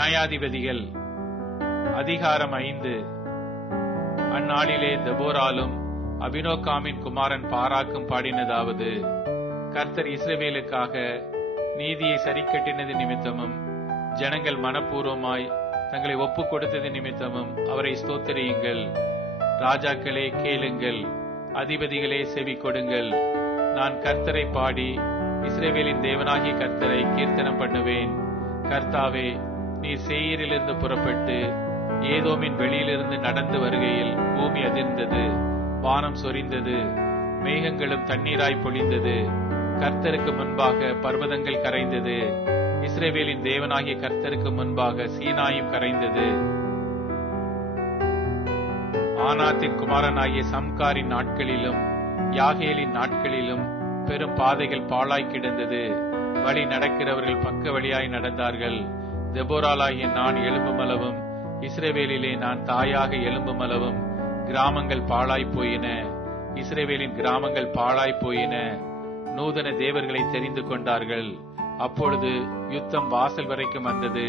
நியாயாதிபதிகள் அதிகாரம் 5. அந்நாளிலே தெபோராலும் அபினோகாமின் குமாரன் பாராக்கும் பாடினதாவது: கர்த்தர் இஸ்ரவேலுக்காக நீதியை சரிக்கட்டினது நிமித்தமும் ஜனங்கள் மனப்பூர்வமாய் தங்களை ஒப்புக் கொடுத்தது நிமித்தமும் அவரை ஸ்தோத்திரியுங்கள். ராஜாக்களே கேளுங்கள், அதிபதிகளே செவி கொடுங்கள். நான் கர்த்தரை பாடி இஸ்ரவேலின் தேவனாகிய கர்த்தரை கீர்த்தனம் பண்ணுவேன். கர்த்தாவே, நீர் சேயீரிலிருந்து புறப்பட்டு ஏதோமின் வெளியிலிருந்து நடந்து வருகையில் பூமி அதிர்ந்தது, வானம் சொரிந்தது, மேகங்களும் தண்ணீராய் பொழிந்தது. கர்த்தருக்கு முன்பாக பர்வதங்கள் கரைந்தது, இஸ்ரவேலின் தேவனாகிய கர்த்தருக்கு முன்பாக சீனாயும் கரைந்தது. ஆனாத்தின் குமாரனாகிய சம்காரின் நாட்களிலும் யாகேலின் நாட்களிலும் பெரும் பாதைகள் பாழாய் கிடந்தது. வழி நடக்கிறவர்கள் பக்க வழியாய் நடந்தார்கள். தெபோராலாகிய நான் எலும்புமளவும், இஸ்ரவேலிலே நான் தாயாக எலும்புமளவும் கிராமங்கள் பாழாய் போயின. இஸ்ரவேலின் கிராமங்கள் பாழாய் போயின. நூதன தேவர்களை தெரிந்து கொண்டார்கள். அப்பொழுது யுத்தம் வாசல் வரைக்கும் வந்தது.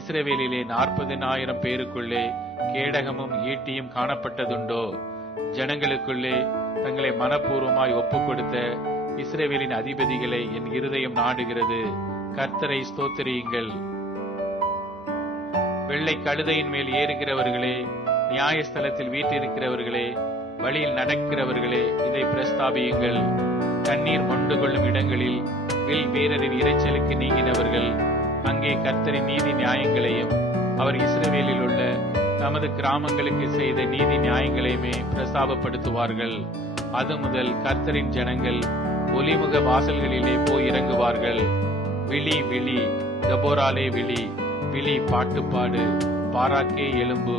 இஸ்ரவேலிலே 40,000 பேருக்குள்ளே கேடகமும் ஈட்டியும் காணப்பட்டதுண்டோ? ஜனங்களுக்குள்ளே தங்களை மனப்பூர்வமாய் ஒப்புக் கொடுத்த இஸ்ரவேலின் அதிபதிகளை என் இருதயம் நாடுகிறது. கர்த்தரை ஸ்தோத்திரியுங்கள். வெள்ளை கழுதையின் மேல் ஏறுகிறவர்களே, நியாயஸ்தலத்தில் வீற்றிருக்கிறவர்களே, வழியில் நடக்கிறவர்களே, இதை பிரஸ்தாபியுங்கள். தண்ணீர் மொண்டு கொள்ளும் இடங்களில் வில் வீரரின் இரைச்சலுக்கு நீங்கினவர்கள் அங்கே கர்த்தரின் நீதி நியாயங்களையும் அவர் இஸ்ரவேலில் உள்ள தமது கிராமங்களுக்கு செய்த நீதி நியாயங்களையுமே பிரஸ்தாபப்படுத்துவார்கள். அது முதல் கர்த்தரின் ஜனங்கள் ஒலிமுக வாசல்களிலே போய் இறங்குவார்கள். விழி விழி, தெபோராலே விழி, விழி பாட்டுப்பாடு, பாராக்கே எலும்பு,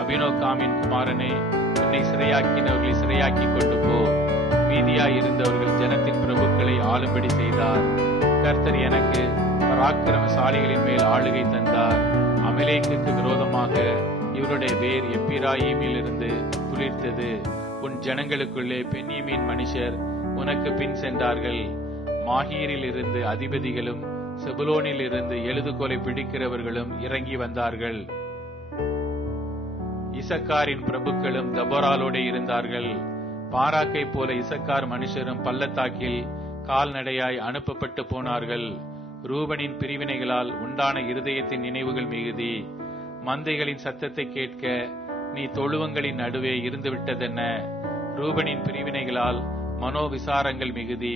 அபினோகாமின் குமாரனே, உன்னை சிறையாக்கினவர்களை சிறையாக்கி கொண்டு போ. மீதியாய் இருந்தவர்கள் ஜனத்தின் பிரபுக்களை ஆளும்படி செய்தார். கர்த்தர் எனக்கு பராக்கிரமசாலிகளின் மேல் ஆளுகை தந்தார். அமலேக்குக்கு விரோதமாக இவருடைய வேர் எப்பிராயீமில் இருந்து துளிர்த்தது. உன் ஜனங்களுக்குள்ளே பென்யமீன் மனுஷர் உனக்கு பின் சென்றார்கள். மாகீரில் இருந்து அதிபதிகளும் செபுலோனில் இருந்து எழுதுகோலை பிடிக்கிறவர்களும் இறங்கி வந்தார்கள். இசக்காரின் பிரபுக்களும் தெபோராலோடு இருந்தார்கள். பாராக்கை போல இசக்கார் மனுஷரும் பள்ளத்தாக்கில் கால்நடையாய் அனுப்பப்பட்டு போனார்கள். ரூபனின் பிரிவினைகளால் உண்டான இருதயத்தின் நினைவுகள் மிகுதி. மந்தைகளின் சத்தத்தை கேட்க நீ தொழுவங்களின் நடுவே இருந்துவிட்டதென்ன? ரூபனின் பிரிவினைகளால் மனோவிசாரங்கள் மிகுதி.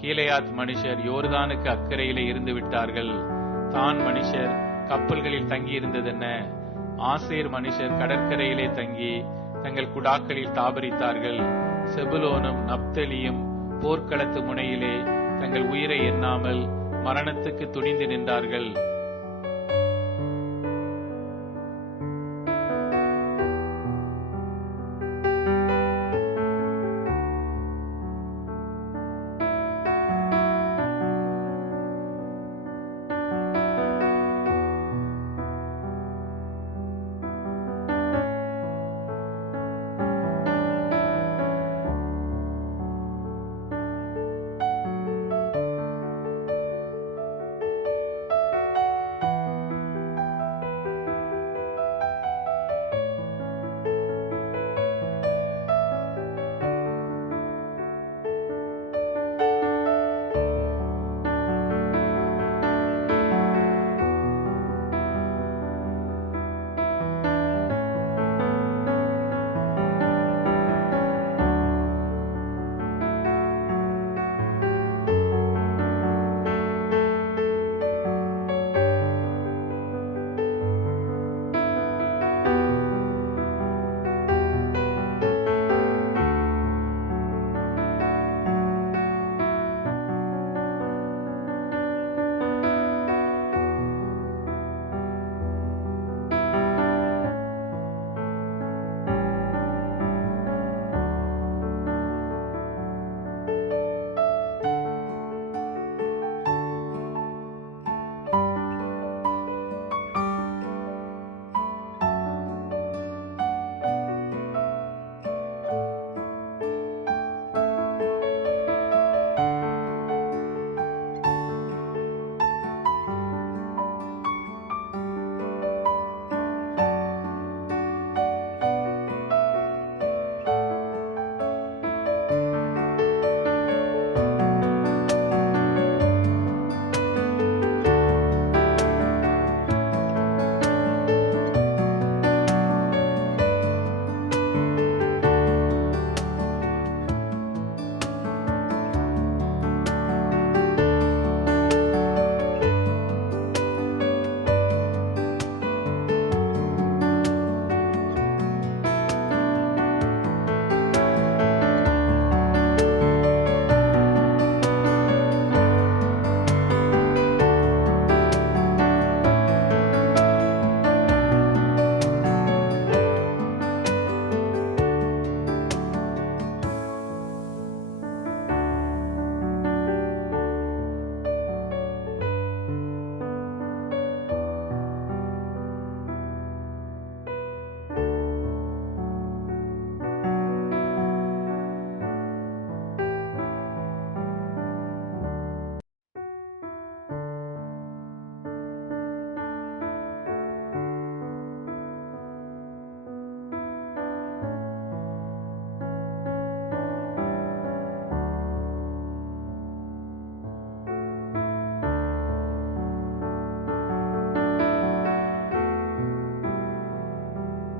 கீலேயாத் மனுஷர் யோர்தானுக்கு அக்கறையிலே இருந்து விட்டார்கள். தான் மனுஷர் கப்பல்களில் தங்கியிருந்ததென்ன? ஆசேர் மனுஷர் கடற்கரையிலே தங்கி தங்கள் குடாக்களில் தாபரித்தார்கள். செபுலோனும் நப்தலியும் போர்க்களத்து முனையிலே தங்கள் உயிரை எண்ணாமல் மரணத்துக்கு துணிந்து நின்றார்கள்.